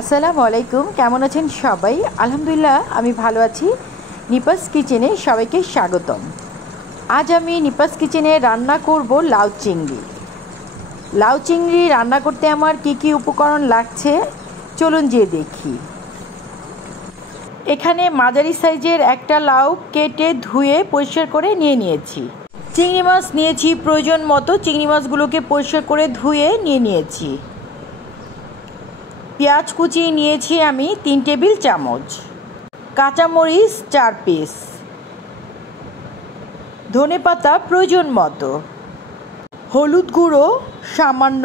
আসসালামু আলাইকুম, কেমন আছেন সবাই? আলহামদুলিল্লাহ আমি ভালো আছি। নিপাস কিচেনে সবাইকে স্বাগতম। আজ আমি নিপাস কিচেনে রান্না করব লাউ চিংড়ি। লাউ চিংড়ি রান্না করতে আমার কি কি উপকরণ লাগছে চলুন যেয়ে দেখি। এখানে মাঝারি সাইজের একটা লাউ কেটে ধুয়ে পরিষ্কার করে নিয়ে নিয়েছি। চিংড়ি মাছ নিয়েছি প্রয়োজন মতো, চিংড়ি মাছগুলোকে পরিষ্কার করে ধুয়ে নিয়েছি। পেঁয়াজ কুচি নিয়েছি আমি 3 টেবিল চামচ, কাঁচামরিচ 4 পিস, ধনেপাতা প্রয়োজন মতো, হলুদ গুঁড়ো সামান্য,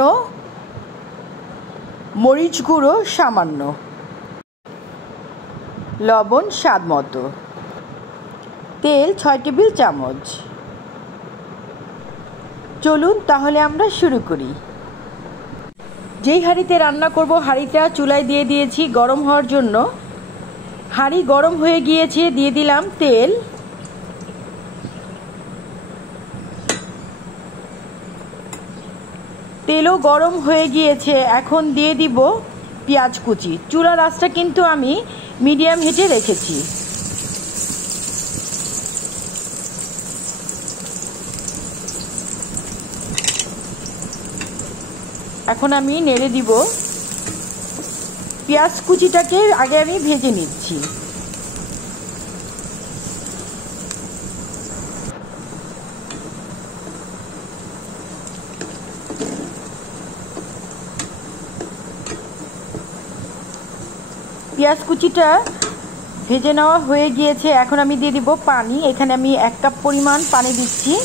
মরিচ গুঁড়ো সামান্য, লবণ স্বাদ মতো, তেল 6 টেবিল চামচ। চলুন তাহলে আমরা শুরু করি। যেই হাঁড়িতে রান্না করব হাঁড়িটা চুলায় দিয়ে দিয়েছি গরম হওয়ার জন্য। হাঁড়ি গরম হয়ে গিয়েছে, দিয়ে দিলাম তেল। তেলও গরম হয়ে গিয়েছে, এখন দিয়ে দিব পেঁয়াজ কুচি। চুলার আঁচটা কিন্তু আমি মিডিয়াম হিটে রেখেছি। এখন আমি নেড়ে দিব। পেঁয়াজ কুচিটাকে আগে আমি ভেজে নিচ্ছি। পেঁয়াজ কুচিটা ভেজে নেওয়া হয়ে গিয়েছে, এখন আমি দিয়ে দিব পানি। এখানে আমি 1 কাপ পরিমাণ পানি দিচ্ছি।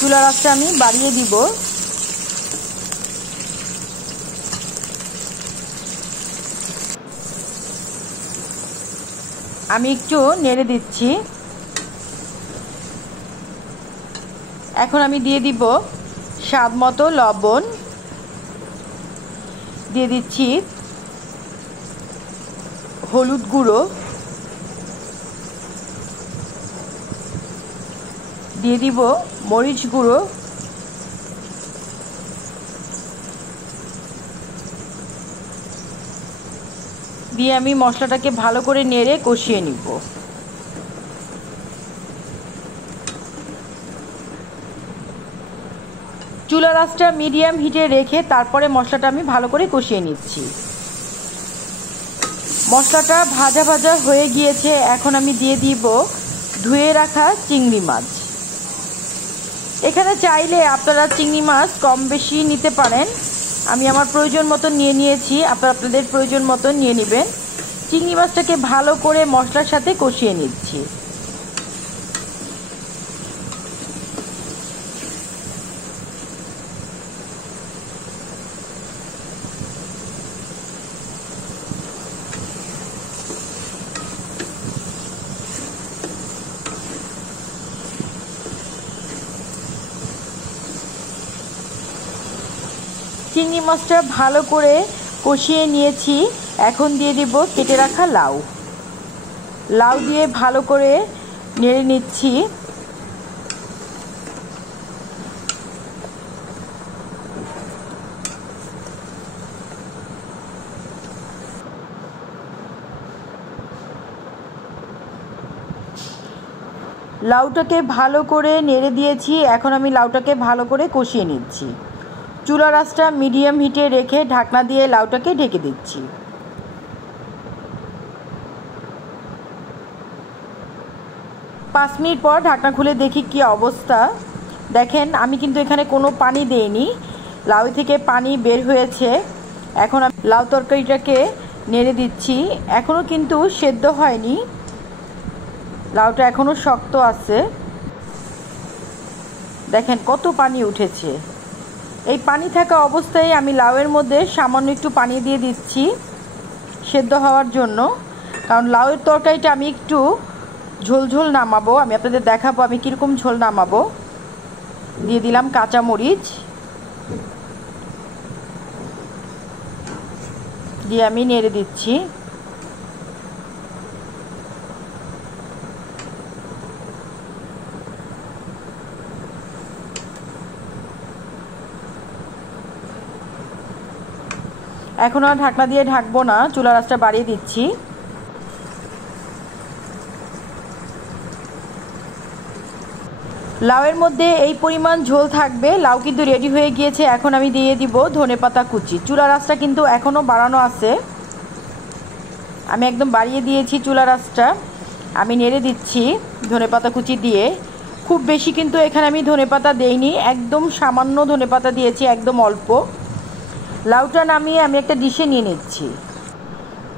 চুলার আঁচটা আমি বাড়িয়ে দিব। আমি একটু নেড়ে দিচ্ছি। এখন আমি দিয়ে দিব স্বাদ মতো লবণ, দিয়ে দিচ্ছি হলুদ গুঁড়ো, দিয়ে দিব মরিচ গুঁড়ো, দিয়ে আমি মশলাটাকে ভালো করে নেড়ে কষিয়ে নিব। চুলার আঁচটা মিডিয়াম হিটে রেখে তারপরে মশলাটা আমি ভালো করে কষিয়ে নিচ্ছি। মশলাটা ভাজা ভাজা হয়ে গিয়েছে, এখন আমি দিয়ে দিব ধুয়ে রাখা চিংড়ি মাছ। এখানে চাইলে আপনারা চিংড়ি মাছ কম বেশি নিতে পারেন। আমি আমার প্রয়োজন মতো নিয়ে নিয়েছি, আপনারা আপনাদের প্রয়োজন মতো নিয়ে নেবেন। চিংড়ি মাছটাকে ভালো করে মশলার সাথে কষিয়ে নিচ্ছি। চিংড়ি মাছটা ভালো করে কষিয়ে নিয়েছি, এখন দিয়ে দিব কেটে রাখা লাউ। লাউ দিয়ে ভালো করে নেড়ে নিচ্ছি। লাউটাকে ভালো করে নেড়ে দিয়েছি, এখন আমি লাউটাকে ভালো করে কষিয়ে নিচ্ছি। চুলার আঁচটা মিডিয়াম হিটে রেখে ঢাকনা দিয়ে লাউটাকে ঢেকে দিচ্ছি। 5 মিনিট পর ঢাকনা খুলে দেখি কি অবস্থা। দেখেন আমি কিন্তু এখানে কোনো পানি দেইনি, লাউ থেকে পানি বের হয়েছে। এখন আমি লাউ তরকারিটাকে নেড়ে দিচ্ছি। এখনও কিন্তু সেদ্ধ হয়নি, লাউটা এখনও শক্ত আছে। দেখেন কত পানি উঠেছে। এই পানি থাকা অবস্থায় আমি লাউয়ের মধ্যে সামান্য একটু পানি দিয়ে দিচ্ছি সেদ্ধ হওয়ার জন্য, কারণ লাউয়ের তরকারিটা আমি একটু ঝোলঝোল নামাবো। আমি আপনাদের দেখাবো আমি কীরকম ঝোল নামাবো। দিয়ে দিলাম কাঁচামরিচ, দিয়ে আমি নেড়ে দিচ্ছি। এখন আর ঢাকনা দিয়ে ঢাকবো না, চুলার আঁচটা বাড়িয়ে দিচ্ছি। লাউয়ের মধ্যে এই পরিমাণ ঝোল থাকবে। লাউ কিন্তু রেডি হয়ে গিয়েছে। এখন আমি দিয়ে দিব ধনেপাতা কুচি। চুলার আঁচটা কিন্তু এখনও বাড়ানো আছে, আমি একদম বাড়িয়ে দিয়েছি চুলার আঁচটা। আমি নেড়ে দিচ্ছি ধনেপাতা কুচি দিয়ে। খুব বেশি কিন্তু এখানে আমি ধনেপাতা দেইনি, একদম সামান্য ধনেপাতা দিয়েছি, একদম অল্প। লাউটা নামিয়ে আমি একটা ডিশে নিয়ে নিচ্ছি।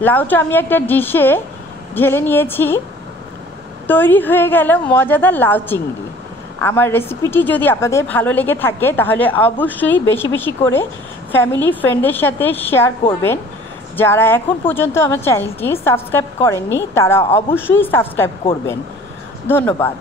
লাউটা আমি একটা ডিশে ঢেলে নিয়েছি। তৈরি হয়ে গেল মজাদার লাউ চিংড়ি। আমার রেসিপিটি যদি আপনাদের ভালো লেগে থাকে তাহলে অবশ্যই বেশি বেশি করে ফ্যামিলি ফ্রেন্ডদের সাথে শেয়ার করবেন। যারা এখন পর্যন্ত আমার চ্যানেলটি সাবস্ক্রাইব করেননি তারা অবশ্যই সাবস্ক্রাইব করবেন। ধন্যবাদ।